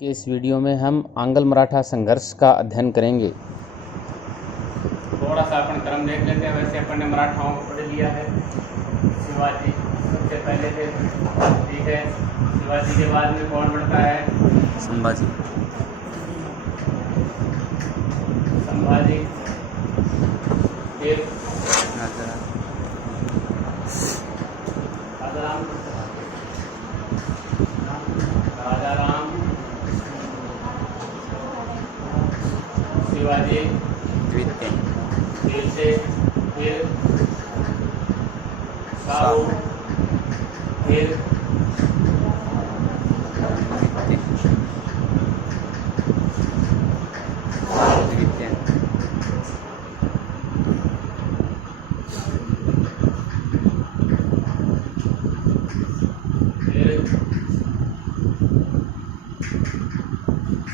के इस वीडियो में हम आंग्ल मराठा संघर्ष का अध्ययन करेंगे। थोड़ा सा अपन क्रम देख लेते हैं। वैसे अपन ने मराठाओं को पढ़ लिया है। शिवाजी सबसे पहले थे, ठीक है। शिवाजी के बाद में कौन बढ़ता है? संभाजी। संभाजी, फिर राजाराम, शिवाजी द्वितीय, फिर शाहू, फिर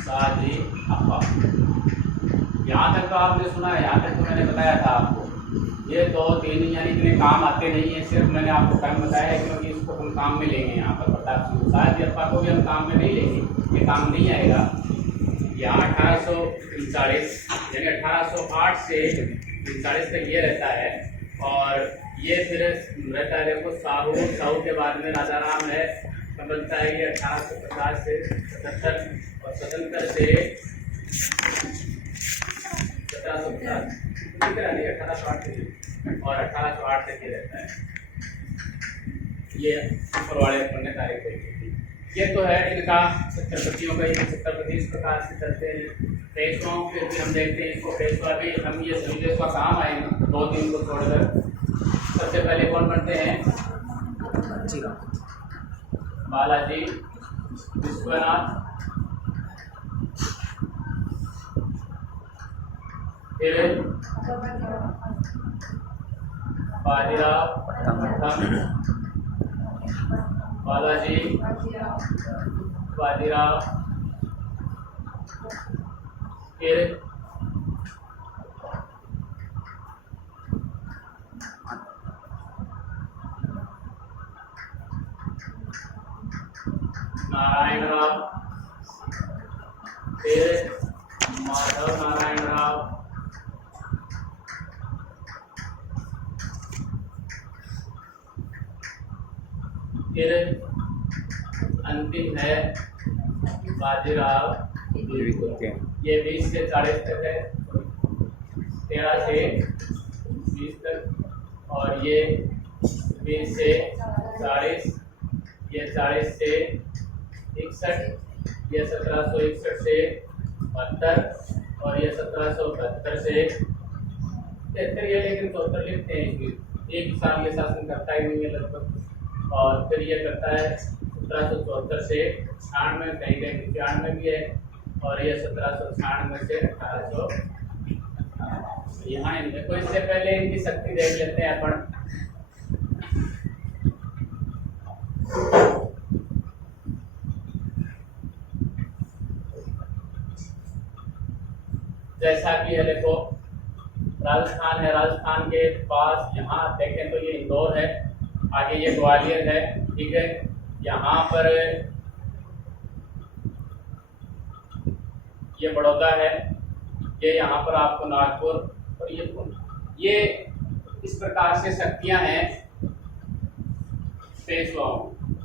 शाहजी अप्पा। यहाँ तक तो आपने सुना है, यहाँ तक तो मैंने बताया था आपको। ये दो तीन यानी इतने काम आते नहीं है, सिर्फ मैंने आपको काम बताया है क्योंकि इसको हम काम में लेंगे। यहाँ पर प्रताप सिंह शाहजी अप्पा को भी हम काम में नहीं लेंगे, ये काम नहीं आएगा। यहाँ 1839 यानी 1808 से 39 तक ये रहता है। और ये फिर रहता है, देखो साहू के बाद में राजाराम है, बनता है ये 1850 से 77 और स्वतंत्र से 1750 1808 और 1808 तक ये रहता है। ये ऊपर वाले अपन ने तारीख देखी थी। ये तो है इनका छत्रपतियों का, ये छत्रपति इस प्रकार से चलते हैं। पेशवाओं फिर भी हम देखते हैं इसको, पेशवा भी हम ये सभी पेशवा काम आएंगे, दो तीन को छोड़कर। सबसे पहले कौन बनते हैं? बालाजी, विश्वनाथ, फिर बाजीराव प्रथम, बालाजी, बाजीराव, फिर नारायण राव, फिर माधव नारायण राव, फिर अंतिम है बाजीराव। ये 20 से 40 तक है, 13 से 20 तक। और ये 20 से 40, ये 40 से 61, ये 1761 से 72 और ये 1772 से 73। ये लेकिन 74 लिखते हैं इसमें, एक साल ये शासन करता ही नहीं है लगभग। और फिर ये करता है 1774 से 96, कहीं कहीं 95 भी है। और ये 1796 से 1800। यहाँ देखो, इससे पहले इनकी शक्ति देख लेते हैं अपन। जैसा कि है, देखो राजस्थान है, राजस्थान के पास यहाँ देखें तो ये इंदौर है, आगे ये ग्वालियर है, ठीक है। यहाँ पर ये बड़ौदा है, ये यहाँ पर आपको नागपुर, और ये इस प्रकार से शक्तियाँ हैं पेशवाओं,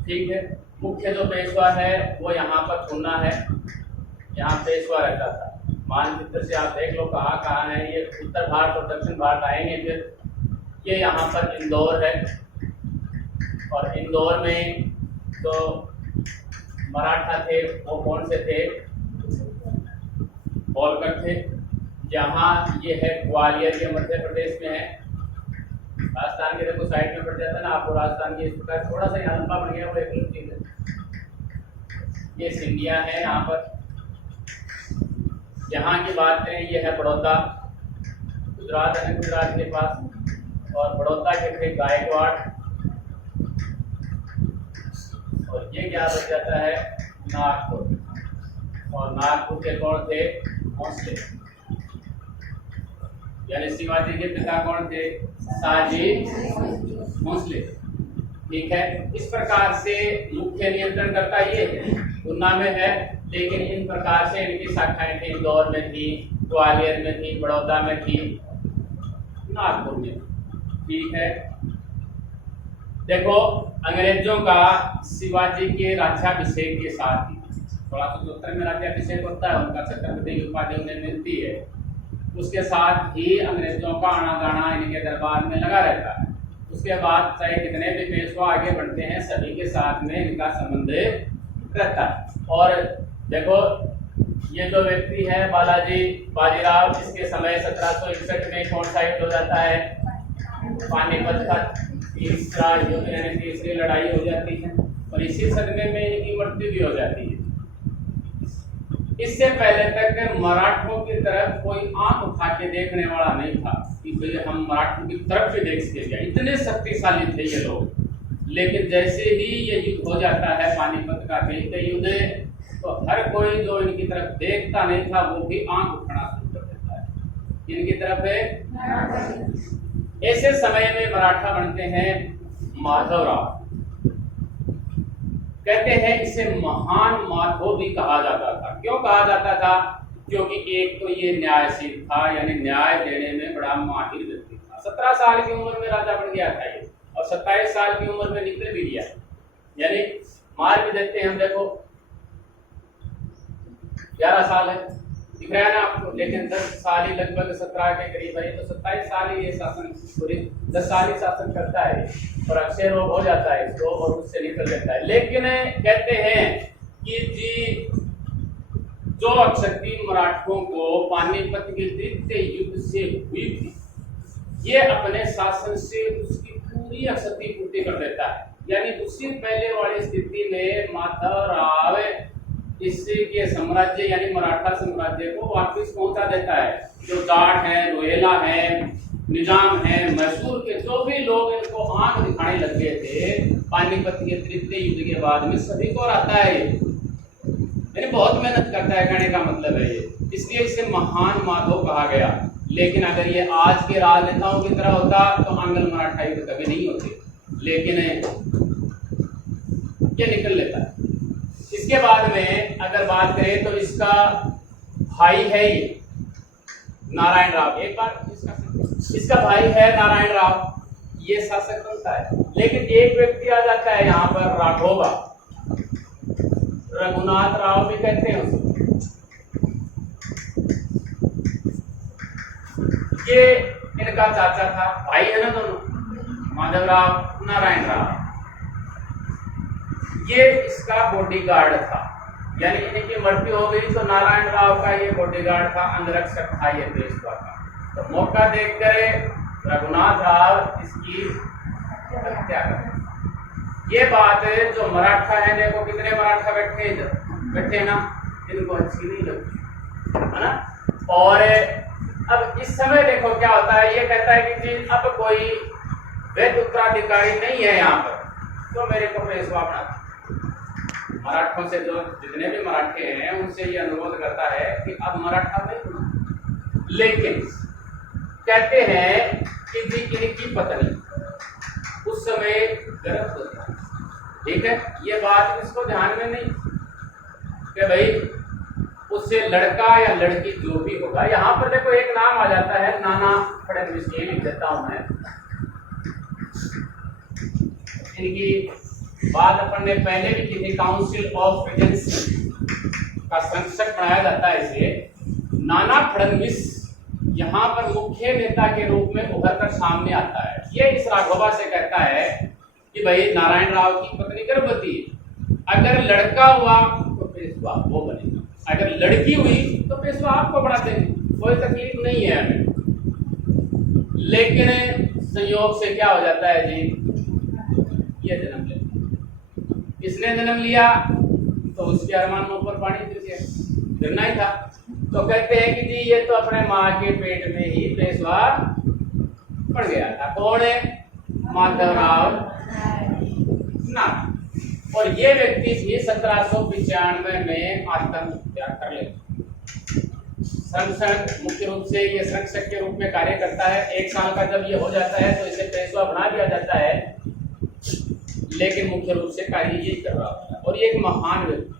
ठीक है। मुख्य जो पेशवा है वो यहाँ पर चुनना है, यहाँ पेशवा रहता था। मानचित्र से आप देख लो कहाँ कहाँ है ये। उत्तर भारत और दक्षिण भारत आएंगे। फिर ये यहाँ पर इंदौर है, और इंदौर में तो मराठा थे, वो कौन से थे? होलकर थे। यहाँ ये है ग्वालियर, ये मध्य प्रदेश में है। राजस्थान के देखो साइड में पड़ जाता है ना आपको, राजस्थान की इस प्रकार थोड़ा सा यहाँ लंबा बन गया, वो एक चीज है। ये सिंधिया है यहाँ पर। यहाँ की बात करें, ये है बड़ौदा, गुजरात है, गुजरात के पास। और बड़ौदा के थे गायकवाड़, और ये क्या बच जाता है? नागपुर। और नागपुर के कौन थे? भोसले। यानी शिवाजी के पिता कौन थे? शाहजी भोसले। ठीक है, इस प्रकार से मुख्य नियंत्रण करता ये है। तुलना में है लेकिन इन प्रकार से इनकी शाखाएं थी, इंदौर में थी, ग्वालियर में थी, बड़ौदा में थी, नागपुर में। ठीक है, देखो अंग्रेजों का शिवाजी के राज्याभिषेक के साथ ही 1677 में राज्याभिषेक होता है, उनका छत्रपति की उपाधि उन्हें मिलती है, उसके साथ ही अंग्रेजों का आना जाना इनके दरबार में लगा रहता है। उसके बाद चाहे कितने भी पेशवा आगे बढ़ते हैं, सभी के साथ में इनका संबंध रहता है। और देखो ये जो व्यक्ति है बालाजी बाजीराव, इसके समय 1761 में कौन सा युद्ध हो जाता है? पानीपत का तीसरा युद्ध यानी तीसरी लड़ाई हो जाती है, और इसी सदमे में इनकी मृत्यु भी हो जाती है। इससे पहले तक मराठों की तरफ कोई आंख उठा के देखने वाला नहीं था कि भाई हम मराठों की तरफ भी देख सके, इतने शक्तिशाली थे ये लोग। लेकिन जैसे ही ये युद्ध हो जाता है पानीपत का युद्ध, तो हर कोई जो इनकी तरफ देखता नहीं था वो भी आंख उठाना शुरू कर देता है इनकी तरफ है। ऐसे समय में मराठा बनते हैं माधवराव। कहते हैं इसे महान माधव भी कहा जाता था। क्यों कहा जाता था? क्योंकि एक तो ये न्यायशील था, यानी न्याय देने में बड़ा माहिर व्यक्ति था। 17 साल की उम्र में राजा बन गया था ये, और 27 साल की उम्र में निकल भी गया, यानी मार भी देते हैं हम। देखो 11 साल है, दिख रहा है ना आपको, लेकिन 10 साल ही लगभग 17 के करीब है, तो 27 साल ही ये शासन, पूरे 10 साल ही शासन करता है, और अक्षय रोग हो जाता है इसको और उससे निकल जाता है। लेकिन कहते हैं कि जी जो अक्षति मराठों को पानीपत के तृतीय युद्ध से हुई थी, ये अपने शासन से उसकी पूरी अक्षति पूर्ति कर देता है। यानी उससे पहले वाली स्थिति में माधवराव इसके साम्राज्य यानी मराठा साम्राज्य को वापस पहुंचा देता है। जो जाट है, रोहिला है, निजाम है, मैसूर के जो भी लोग इनको आंख दिखाने लग गए थे पानीपत के तृतीय युद्ध के बाद में, सभी को आता है ये, यानी बहुत मेहनत करता है, कहने का मतलब है ये, इसलिए इसे महान माधव कहा गया। लेकिन अगर ये आज के राजनेताओं की तरह होता तो आंग्ल मराठा युद्ध कभी नहीं होते, लेकिन ये निकल लेता है। इसके बाद में अगर बात करें तो इसका भाई है ये नारायण राव। एक बार इसका भाई है नारायण राव, ये शासक बनता है। लेकिन एक व्यक्ति आ जाता है यहाँ पर, राघोबा, रघुनाथ राव भी कहते हैं उसको। ये इनका चाचा था, भाई है ना दोनों, माधवराव नारायण राव। ये इसका बॉडीगार्ड था, यानी इनकी मृत्यु हो गई तो नारायण राव का ये बॉडीगार्ड था, अंगरक्षक था ये पेशवा का। तो मौका देखकर रघुनाथ राव इसकी हत्या कर। ये बात जो मराठा है, देखो कितने मराठा बैठे इधर, बैठे ना, इनको अच्छी नहीं लगती है ना। और अब इस समय देखो क्या होता है, ये कहता है कि जी अब कोई वैध उत्तराधिकारी नहीं है यहाँ पर, तो मेरे को पेशवा बना। मराठों से जो जितने भी मराठे हैं उनसे ये अनुरोध करता है कि अब मराठा नहीं बना। लेकिन कहते हैं कि जी इनकी पत्नी उस समय गर्भवती थी, ठीक है, ये बात इसको ध्यान में नहीं कि भाई उससे लड़का या लड़की जो भी होगा। यहाँ पर देखो एक नाम आ जाता है, नाना फडणवीस, ये लिख देता हूं मैं। इनकी बात अपन ने पहले भी की थी, काउंसिल ऑफ रेजेंसी का संक्षक बनाया जाता है इसे। नाना फडणवीस यहाँ पर मुख्य नेता के रूप में उभर कर सामने आता है। ये इस राघोबा से कहता है कि भाई नारायण राव की पत्नी गर्भवती है, अगर लड़का हुआ तो पेशवा वो बनेगा, अगर लड़की हुई तो पेशवा आपको बढ़ा देंगे, कोई तकलीफ नहीं है हमें। लेकिन संयोग से क्या हो जाता है जी, ये जन्म ले, इसने जन्म लिया तो उसके अरमान में ऊपर पानी गिर गया, गिरना ही था। तो कहते हैं कि जी ये तो अपने माँ के पेट में ही पेशवा पड़ गया था। कौन है? माधवराव ना। और ये व्यक्ति भी 1795 में आत्महत्या कर लेता। संरक्षक मुख्य रूप से ये संरक्षक के रूप में कार्य करता है। 1 साल का जब ये हो जाता है तो इसे पेशवा बना दिया जाता है, लेकिन मुख्य रूप से कार्य यही कर रहा होता है। और ये एक महान व्यक्ति,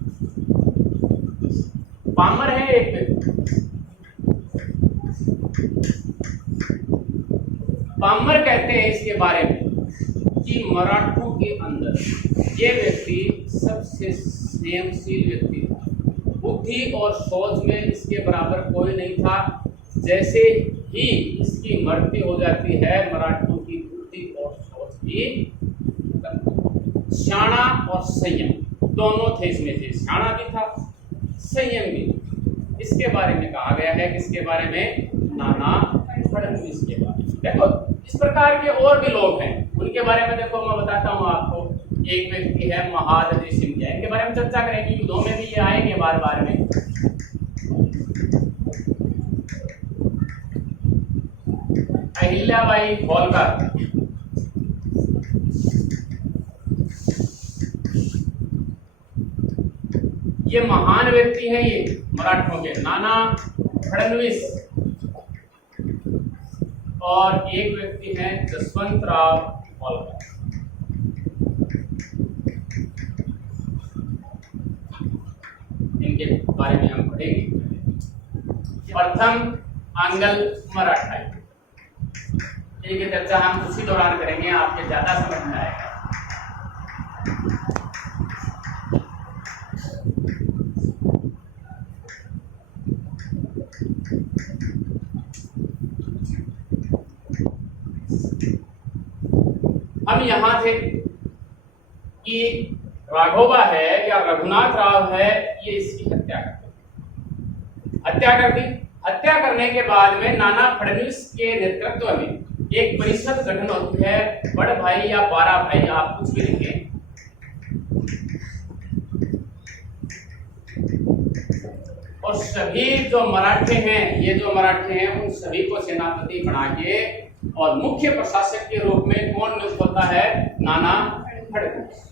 पामर है एक व्यक्ति। पामर कहते हैं इसके बारे में कि मराठों के अंदर ये व्यक्ति सबसे संयमशील व्यक्ति था। बुद्धि और सोच में इसके बराबर कोई नहीं था। जैसे ही इसकी मृत्यु हो जाती है, मराठों की बुद्धि और सोच भी, शाणा और संयम दोनों थे इसमें से। शाणा भी था, संयम भी। इसके बारे में कहा गया है, किसके बारे में? नाना फडणवीस के बारे में। देखो इस प्रकार के और भी लोग हैं, उनके बारे में देखो मैं बताता हूँ आपको। एक व्यक्ति है महादजी सिंधिया, इनके बारे में चर्चा करेंगे, युद्धों में भी ये आएंगे बार बार में। अहिल्याबाई होलकर, ये महान व्यक्ति हैं, ये मराठों के। नाना फडणवीस और एक व्यक्ति हैं जसवंतराव होलकर। इनके बारे में हम पढ़ेंगे। प्रथम आंगल मराठा, इनकी चर्चा हम उसी दौरान करेंगे, आपके ज्यादा समझ में आएगा। हम यहां थे कि राघोबा है या रघुनाथ राव है, ये इसकी हत्या कर दी। हत्या करने के बाद में नाना फडणवीस के नेतृत्व में एक परिषद गठन होती है। बड़ भाई या 12 भाई, आप कुछ भी लिखें। और सभी जो मराठे हैं, ये जो मराठे हैं, उन सभी को सेनापति बना के और मुख्य प्रशासक के रूप में कौन नियुक्त होता है? नाना फडणवीस।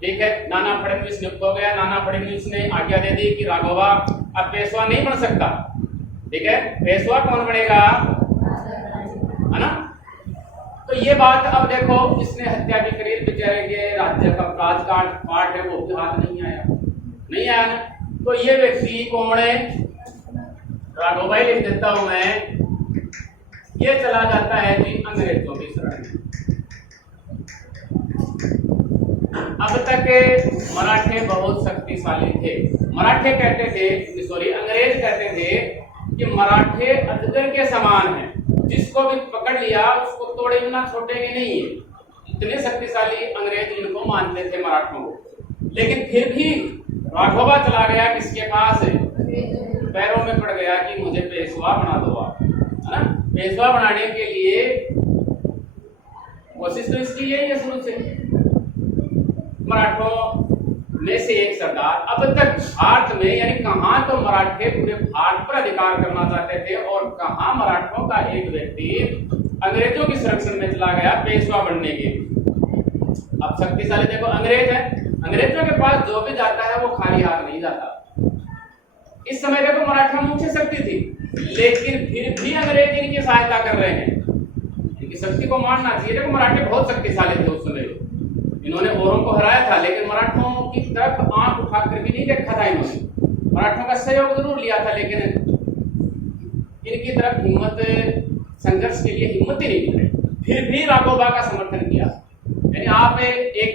ठीक है, नाना फडणवीस नियुक्त हो गया। नाना फडणवीस ने आज्ञा दे दी कि राघोबा अब पेशवा नहीं बन सकता। ठीक है, पेशवा कौन बनेगा? है ना? तो ये बात अब देखो, इसने हत्या भी करी, बेचारे के राज्य का राजकाट पाठ है वो भी हाथ नहीं आया ना। तो ये व्यक्ति कौन है? राघोबा ही लिख देता हूं मैं। ये चला जाता है जी अंग्रेजों की शरण में। अब तक मराठे बहुत शक्तिशाली थे। मराठे कहते थे, अंग्रेज कहते थे कि मराठे अजगर के समान हैं, जिसको भी पकड़ लिया उसको तोड़े बिना छोड़ेंगे नहीं है। इतने शक्तिशाली अंग्रेज इनको मानते थे मराठों को। लेकिन फिर भी राघोबा चला गया किसके पास? पैरों में पड़ गया कि मुझे पेशवा बना दो आप, है ना? पेशवा बनाने के लिए कोशिश तो इसकी यही है शुरू से। मराठों में से एक सरदार अब तक भारत में, यानी कहां तो मराठे पूरे भारत पर अधिकार करना चाहते थे और कहां मराठों का एक व्यक्ति अंग्रेजों की संरक्षण में चला गया पेशवा बनने के। अब शक्तिशाली देखो अंग्रेज है, अंग्रेजों के पास जो भी जाता है वो खाली हाथ नहीं जाता। इस समय देखो मराठा मुख्य शक्ति थी, लेकिन फिर भी अंग्रेज इनकी सहायता कर रहे हैं। इनकी शक्ति को मानना चाहिए। देखो मराठे बहुत शक्तिशाली थे उस समय, इन्होंने औरों को हराया था, लेकिन मराठों की तरफ आंख उठाकर भी नहीं देखा था इन्होंने। मराठों का सहयोग जरूर लिया था, लेकिन इनकी तरफ हिम्मत, संघर्ष के लिए हिम्मत ही नहीं दिखाई। फिर भी राघोबा का समर्थन किया। यानी आप एक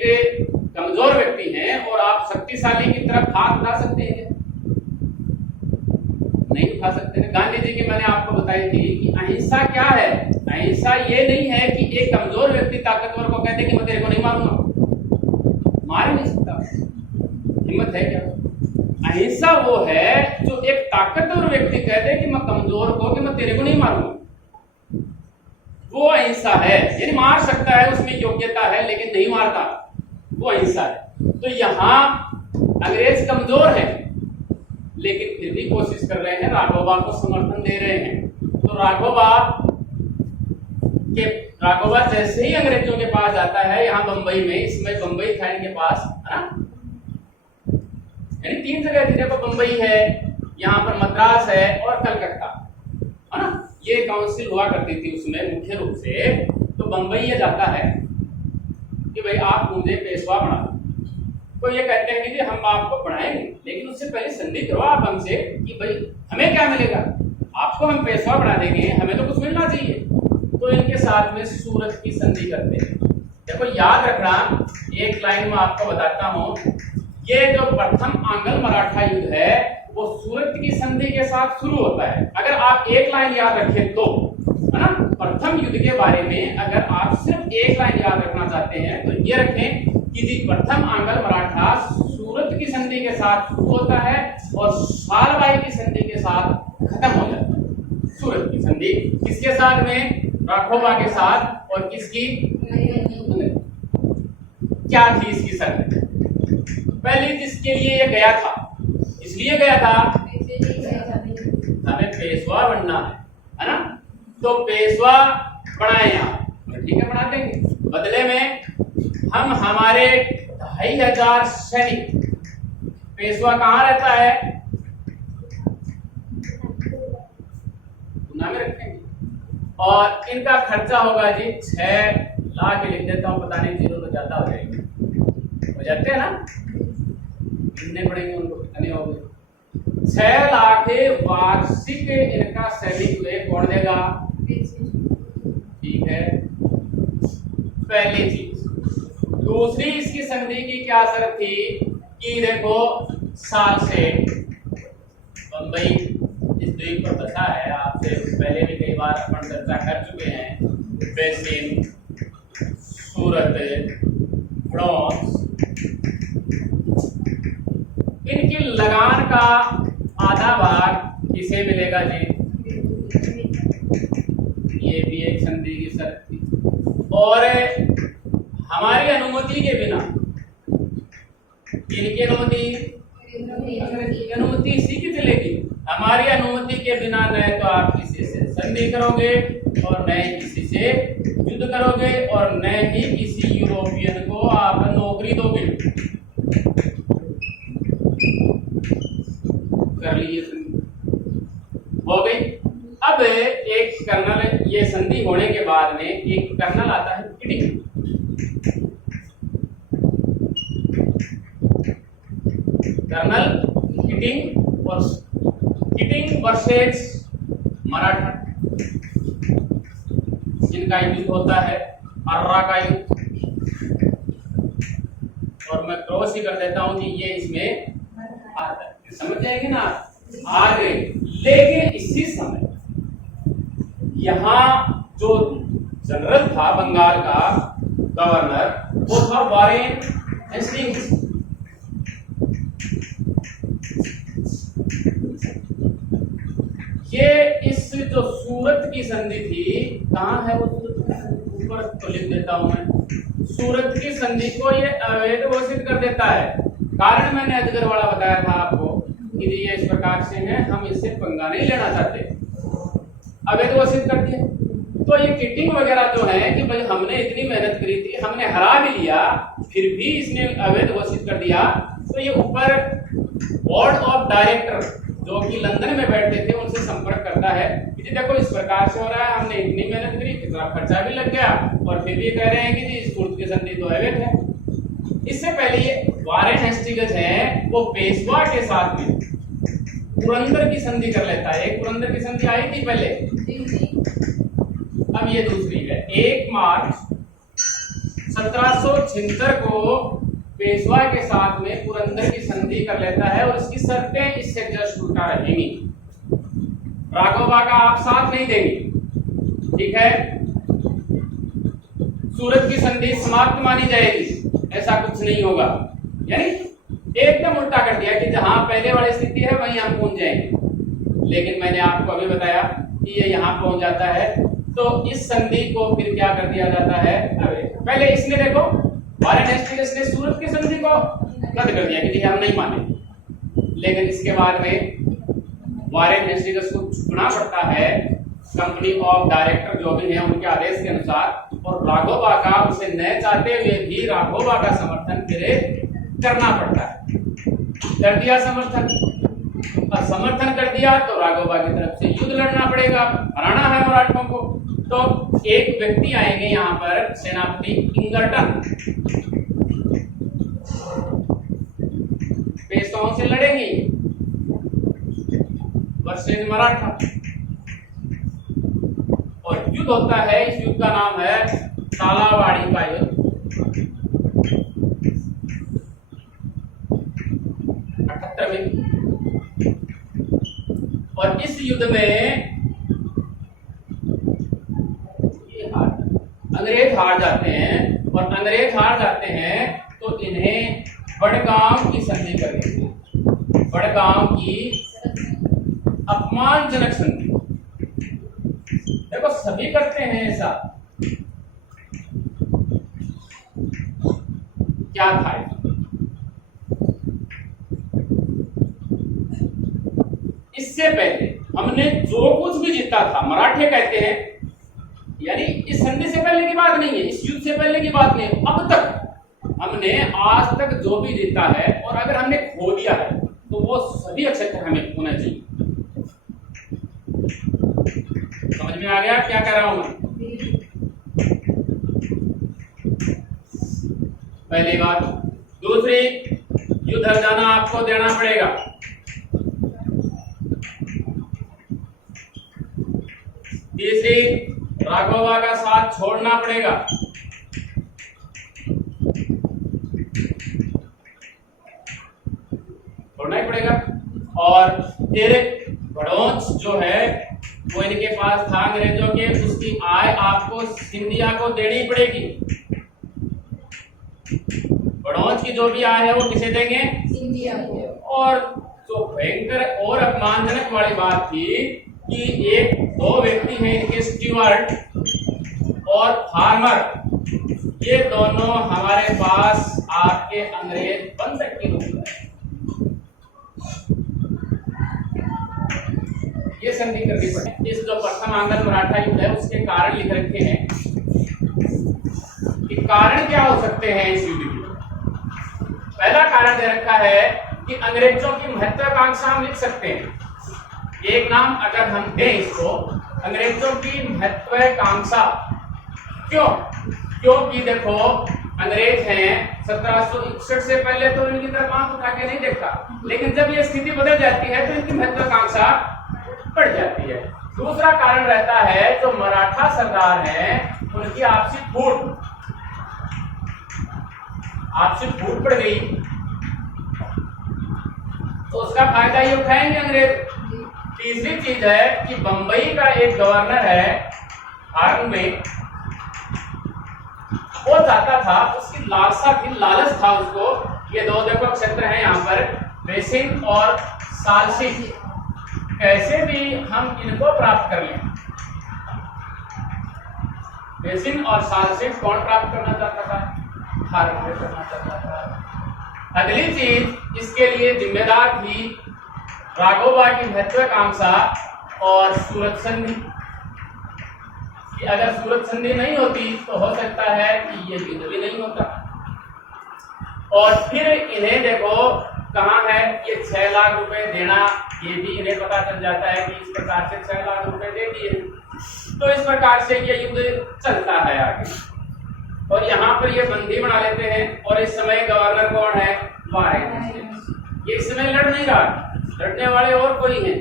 कमजोर व्यक्ति हैं और आप शक्तिशाली की तरफ हाथ उठा सकते हैं? नहीं उठा सकते। गांधी जी की मैंने आपको बताई थी कि अहिंसा क्या है। अहिंसा ये नहीं है कि एक कमजोर व्यक्ति ताकतवर को कहते कि मैं तेरे को नहीं मारूंगा, मार नहीं सकता। हिम्मत है क्या? अहिंसा वो है जो एक ताकतवर व्यक्ति कहते कि मैं कमजोर को कि मैं तेरे को नहीं मारूंगा, वो अहिंसा है। यानी मार सकता है, उसमें योग्यता है, लेकिन नहीं मारता, वो अहिंसा है। तो यहाँ अंग्रेज कमजोर है, लेकिन फिर भी कोशिश कर रहे हैं, राघोबा को समर्थन दे रहे हैं। तो राघोबा जैसे ही अंग्रेजों के पास जाता है, यहाँ बंबई में, इसमें बंबई था इनके पास, है ना? यानी 3 जगह थी। देखो बंबई है, यहाँ पर मद्रास है और कलकत्ता, है ना? ये काउंसिल हुआ करती थी उसमें मुख्य रूप से। तो बंबई ये जाता है कि भाई आप मुझे पेशवा बना दो। तो ये कहते हैं कि जी हम आपको बढ़ाएंगे, लेकिन उससे पहले संधि करो आप हमसे कि भाई हमें क्या मिलेगा, आपको हम पेशवा बढ़ा देंगे, हमें तो कुछ मिलना चाहिए। तो इनके साथ में सूरत की संधि करते हैं। देखो याद रखना, एक लाइन में आपको बताता हूं, ये जो प्रथम आंग्ल मराठा युद्ध है वो सूरत की संधि के साथ शुरू होता है। अगर आप एक लाइन याद रखें तो, है ना, प्रथम युद्ध के बारे में अगर आप सिर्फ एक लाइन याद रखना चाहते हैं तो ये रखें कि जी प्रथम आंग्ल मराठा सूरत की संधि के साथ शुरू होता है और सालबाई की संधि के साथ खत्म हो जाता है। सूरत की संधि किसके साथ में, राघोबा के साथ, और किसकी, क्या थी इसकी शर्त, पहले जिसके लिए ये गया था, इसलिए गया था हमें पेशवा बनना है ना, तो पेशवा बनाए आप, ठीक है बना देंगे। बदले में हम हमारे 2500 सैनिक, पेशवा कहाँ रहता है, में रखेंगे, और इनका खर्चा होगा जी 6 लाख लिख देता हूँ, पता नहीं जीरो तो ज्यादा हो जाएंगे, हो जाते हैं ना, गिनने पड़ेंगे उनको कितने हो गए। 6 लाख वार्षिक इनका सैनिक हुए, कौन देगा, ठीक है, पहली चीज। दूसरी इसकी संधि की क्या शर्त थी कि देखो साल से बंबई इस द्वीप पर बसा है, आपसे पहले भी कई बार अपन चर्चा कर चुके हैं, बेसिन, सूरत, फ्रांस, इनकी लगान का आधा भाग किसे मिलेगा जी, ये भी एक संधि की शर्त थी। और हमारी अनुमति के बिना, इनकी अनुमति इसी की चलेगी, हमारी अनुमति के बिना न तो आप किसी से संधि करोगे और न किसी से युद्ध करोगे और न ही किसी यूरोपियन को आप नौकरी दोगे। कर लीजिए संधि हो गई। अब एक कर्नल, ये संधि होने के बाद में एक कर्नल आता है किटिंग, कर्नल किटिंग, और किटिंग वर्सेस मराठा, जिनका युद्ध होता है अर्रा का युद्ध, और मैं क्रॉस ही कर देता हूं कि ये इसमें आता है, समझ जाएंगे ना आगे। लेकिन इसी समय यहाँ जो जनरल था बंगाल का गवर्नर, वो था वारेन हेस्टिंग्स। ये इस जो सूरत की संधि थी, कहाँ है वो, ऊपर तो लिख देता हूं मैं, सूरत की संधि को ये अवैध घोषित कर देता है। कारण मैंने अजगर वाला बताया था आपको कि ये इस प्रकार से है, हम इससे पंगा नहीं लेना चाहते, अवैध घोषित कर दिया। तो ये किटिंग वगैरह जो है कि भाई हमने इतनी मेहनत करी थी, हमने हरा भी लिया, फिर भी इसने अवैध घोषित कर दिया। तो ये ऊपर बोर्ड ऑफ डायरेक्टर जो कि लंदन में बैठे थे, उनसे संपर्क करता है कि जी देखो इस प्रकार से हो रहा है, हमने इतनी मेहनत करी, इतना खर्चा भी लग गया, और फिर भी कह रहे हैं कि जी इस सूरत की संधि तो अवैध है। इससे पहले ये वारेन हेस्टिंग्स है, वो पेशवा के साथ में पुरंदर की संधि कर लेता है। एक पुरंदर की संधि आई थी पहले, अब ये दूसरी है। 1 मार्च 1776 को पेशवा के साथ में पुरंदर की संधि कर लेता है, और इसकी शर्तें इससे जस्ट उल्टा रहेंगी। राघोबा का आप साथ नहीं देंगे, ठीक है, सूरत की संधि समाप्त मानी जाएगी, ऐसा कुछ नहीं होगा। यानी एकदम उल्टा कर दिया कि जहां पहले वाली स्थिति है वहीं हम पहुंच जाएंगे। लेकिन मैंने आपको अभी बताया कि ये यहां पहुंच जाता है, तो इस संधि को फिर क्या कर दिया जाता है, पहले इसने देखो वारेन हेस्टिंग्स ने सूरत की संधि को रद्द कर दिया कि जी हम नहीं माने। लेकिन इसके बाद में वारेन हेस्टिंग्स को झुकना पड़ता है कंपनी ऑफ डायरेक्टर जो भी है उनके आदेश के अनुसार, और राघोबा का उसे न चाहते हुए भी राघोबा का समर्थन फिर करना पड़ता है। कर दिया समर्थन, और समर्थन कर दिया तो राघोबा की तरफ से युद्ध लड़ना पड़ेगा, हराना है मराठों को। तो एक व्यक्ति आएंगे यहाँ पर, सेनापति इंगर्टन, पेशवाओं से लड़ेंगे वर्सेस मराठा, और युद्ध होता है। इस युद्ध का नाम है तालावाड़ी का युद्ध। 78 में। और इस युद्ध में अंग्रेज हार जाते हैं, और अंग्रेज हार जाते हैं तो इन्हें बड़गांव की संधि करनी थी। बड़गांव की अपमानजनक संधि। देखो सभी करते हैं ऐसा। क्या था इससे पहले हमने जो कुछ भी जीता था, मराठे कहते हैं, यानी इस संधि से पहले की बात नहीं है, इस युद्ध से पहले की बात नहीं है, अब तक हमने आज तक जो भी जीता है, और अगर हमने खो दिया है तो वो सभी अक्षर हमें होना चाहिए। समझ में आ गया क्या कह रहा हूं मैं? पहली बात। दूसरी, युद्ध हर्जाना आपको देना पड़ेगा। तीसरी, राघोबा का साथ छोड़ना पड़ेगा। छोड़ना ही पड़ेगा। और फिर बड़ौच जो है वो इनके पास था अंग्रेजों के, उसकी आय आपको सिंधिया को देनी पड़ेगी। बड़ौच की जो भी आय है वो किसे देंगे? सिंधिया को। और जो भयंकर और अपमानजनक वाली बात थी कि एक दो व्यक्ति हैं इनके, स्टीवर्ट और फार्मर, ये दोनों हमारे पास आपके अंग्रेज बंधक के रूप में, ये संधि करनी पड़े। इस जो प्रथम आंग्ल मराठा युद्ध है उसके कारण लिख रखे हैं कि कारण क्या हो सकते हैं इस युद्ध के। पहला कारण दे रखा है कि अंग्रेजों की महत्वाकांक्षा हम लिख सकते हैं। एक नाम अगर हम दें इसको, अंग्रेजों की महत्वाकांक्षा। क्यों? क्योंकि देखो अंग्रेज हैं 1761 से पहले तो इनकी तरफ आंख उठा के नहीं देखा, लेकिन जब ये स्थिति बदल जाती है तो इनकी महत्वाकांक्षा बढ़ जाती है। दूसरा कारण रहता है जो मराठा सरदार हैं उनकी आपसी फूट पड़ गई, तो उसका फायदा ये उठाएंगे अंग्रेज। तीसरी चीज है कि बंबई का एक गवर्नर है हार्नबे, वो चाहता था, उसकी लालसा थी, लालच था उसको। ये दो देखो क्षेत्र हैं यहाँ पर, बेसिन और सालसी, कैसे भी हम इनको प्राप्त कर लें। बेसिन और सालसी कौन प्राप्त करना चाहता था? हार्नबे करना चाहता था। अगली चीज इसके लिए जिम्मेदार थी राघोबा की महत्वाकांक्षा और सूरत संधि, कि अगर सूरत संधि नहीं होती तो हो सकता है कि ये युद्ध भी नहीं होता। और फिर इन्हें देखो कहाँ है ये 6 लाख रुपए देना, ये भी इन्हें पता चल जाता है कि इस प्रकार से 6 लाख रुपए दे दिए, तो इस प्रकार से ये युद्ध चलता है आगे। और यहाँ पर ये बंदी बना लेते हैं। और इस समय गवर्नर कौन है? वारेन। ये इस समय लड़ नहीं रहा, लड़ने वाले और कोई हैं,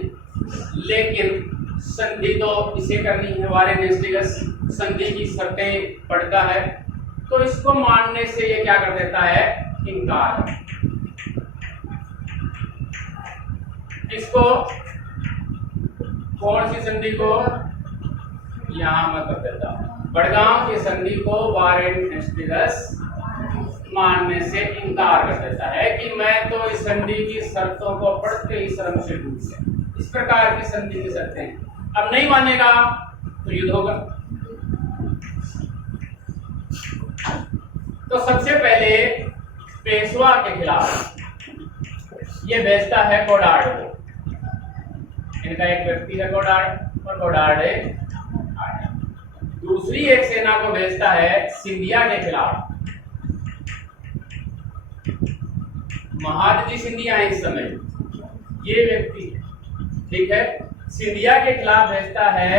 लेकिन संधि तो इसे करनी है। वारेन हेस्टिंग्स संधि की शर्तें पढ़ता है, तो इसको मानने से ये क्या कर देता है? इनकार। इसको कौन सी संधि को? यहां मैं कर देता हूं, बड़गांव की संधि को वारेन हेस्टिंग्स मानने से इनकार कर देता है कि मैं तो इस संधि की शर्तों को पढ़ते ही शर्म से डूब गया। इस प्रकार की संधि की शर्तें हैं। अब नहीं मानेगा तो युद्ध होगा। तो सबसे पहले पेशवा के खिलाफ ये भेजता है गोडार्ड को। इनका एक व्यक्ति है गोडार्ड, और गोडार्ड दूसरी एक सेना को भेजता है सिंधिया के खिलाफ। महादजी सिंधिया है इस समय ये व्यक्ति, ठीक है। सिंधिया के खिलाफ भेजता है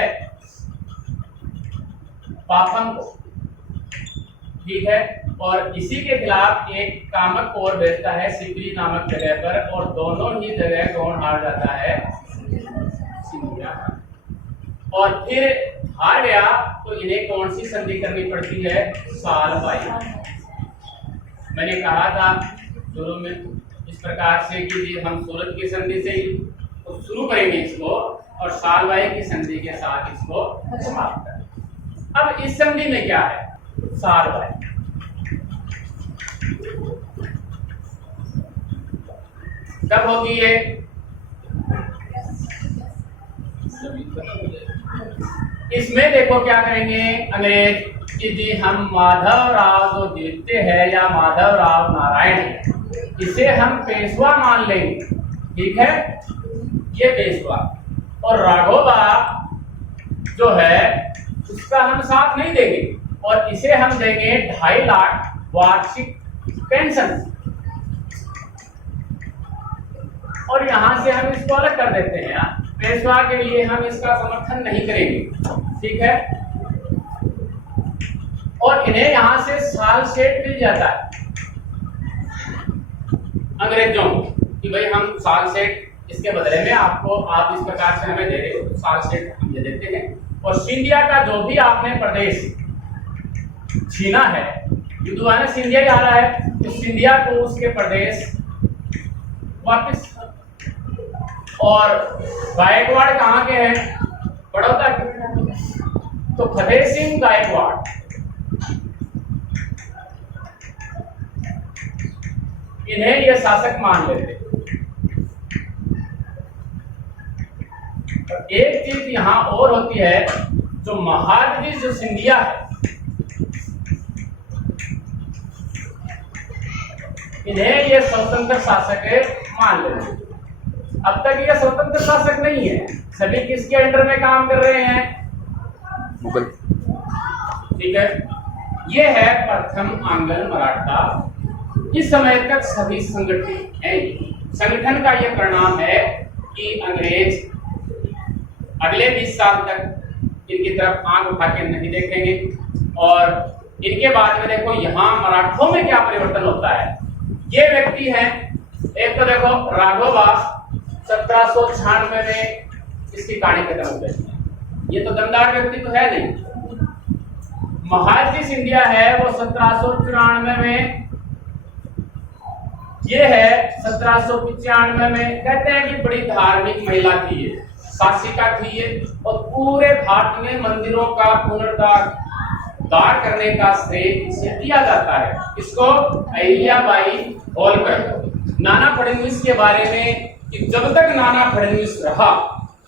पापन को, ठीक है। और इसी के खिलाफ एक कामक और भेजता है सिकरी नामक जगह पर, और दोनों ही जगह कौन हार जाता है? सिंधिया। और फिर हार गया तो इन्हें कौन सी संधि करनी पड़ती है? सालबाई। मैंने कहा था शुरू में इस प्रकार से कि हम सूरत की संधि से ही तो शुरू करेंगे इसको, और सालबाई की संधि के साथ इसको समाप्त करेंगे। अब इस संधि में क्या है? सालबाई। कब होगी ये? इसमें देखो क्या करेंगे अंग्रेज कि जी हम माधव राव जो देखते हैं या माधव राव नारायण है, इसे हम पेशवा मान लेंगे, ठीक है, ये पेशवा। और राघोबा जो है उसका हम साथ नहीं देंगे, और इसे हम देंगे 2.5 लाख वार्षिक पेंशन, और यहां से हम इसको अलग कर देते हैं। पेशवा के लिए हम इसका समर्थन नहीं करेंगे, ठीक है। और इन्हें यहां से साल सेट मिल जाता है अंग्रेजों कि भाई हम साल सेट इसके बदले में आपको, आप इस प्रकार से हमें दे रहे हो, साल सेट हम ये देते हैं। और सिंधिया का जो भी आपने प्रदेश छीना है, युद्धवान सिंधिया ही आ रहा है, तो सिंधिया को उसके प्रदेश वापस। और गायकवाड़ कहाँ के हैं? बड़ौदा के। तो फतेह सिंह गायकवाड़ इन्हें ये शासक मान लेते। और एक चीज यहां और होती है, जो महादजी जो सिंधिया है, इन्हें ये स्वतंत्र शासक मान लेते। अब तक ये स्वतंत्र शासक नहीं है, सभी किसके अंडर में काम कर रहे हैं? मुगल, ठीक है। ये है प्रथम आंग्ल मराठा। इस समय तक सभी संगठित हैं। संगठन का यह परिणाम है कि अंग्रेज अगले 20 साल तक इनकी तरफ आंख उठा के नहीं देखेंगे। और इनके बाद में देखो यहाँ मराठों में क्या परिवर्तन होता है। ये व्यक्ति हैं, एक तो देखो राघोबा 1796 में इसकी कहानी खत्म हो गई। ये तो दमदार व्यक्ति तो है नहीं। महादजी सिंधिया है वो 1794 में, ये है 1795 में। कहते हैं कि बड़ी धार्मिक महिला थी ये, शासिका थी ये, और पूरे भारत में मंदिरों का पुनरुद्धार करने का श्रेय इसे दिया जाता है। इसको अहिल्याबाई होलकर। नाना फडणवीस के बारे में कि जब तक नाना फडणवीस रहा,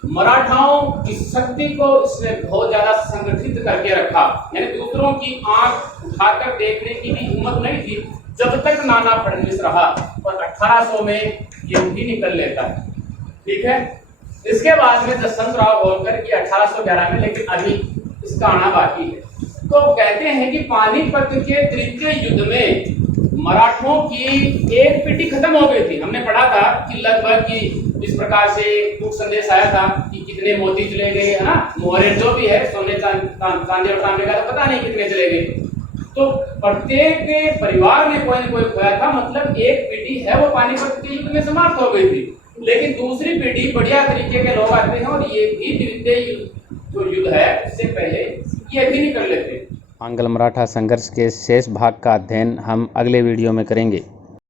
मराठाओं की शक्ति को इसने बहुत ज्यादा संगठित करके रखा, यानी दूसरों की आंख उठाकर देखने की भी हिम्मत नहीं थी जब तक नाना फडणवीस रहा। और 1800 में ये भी निकल लेता है, ठीक है। इसके बाद में जसवंतराव होलकर की 1811 में, लेकिन अभी इसका आना बाकी है। तो कहते हैं कि पानीपत के तृतीय युद्ध में मराठों की एक पीढ़ी खत्म हो गई थी। हमने पढ़ा था कि लगभग कि इस प्रकार से कुछ संदेश आया था कि कितने मोती चले गए, है ना, मोहरे जो भी है, सोने चांदी और तांबे का तो पता नहीं कितने चले गए। तो प्रत्येक परिवार में कोई न कोई खोया था, मतलब एक पीढ़ी है वो पानीपत के युद्ध में समाप्त हो गई थी। लेकिन दूसरी पीढ़ी बढ़िया तरीके के लोग आते हैं और ये भी द्वितीय जो युद्ध है उससे पहले ये भी निकल लेते हैं। आंग्ल मराठा संघर्ष के शेष भाग का अध्ययन हम अगले वीडियो में करेंगे।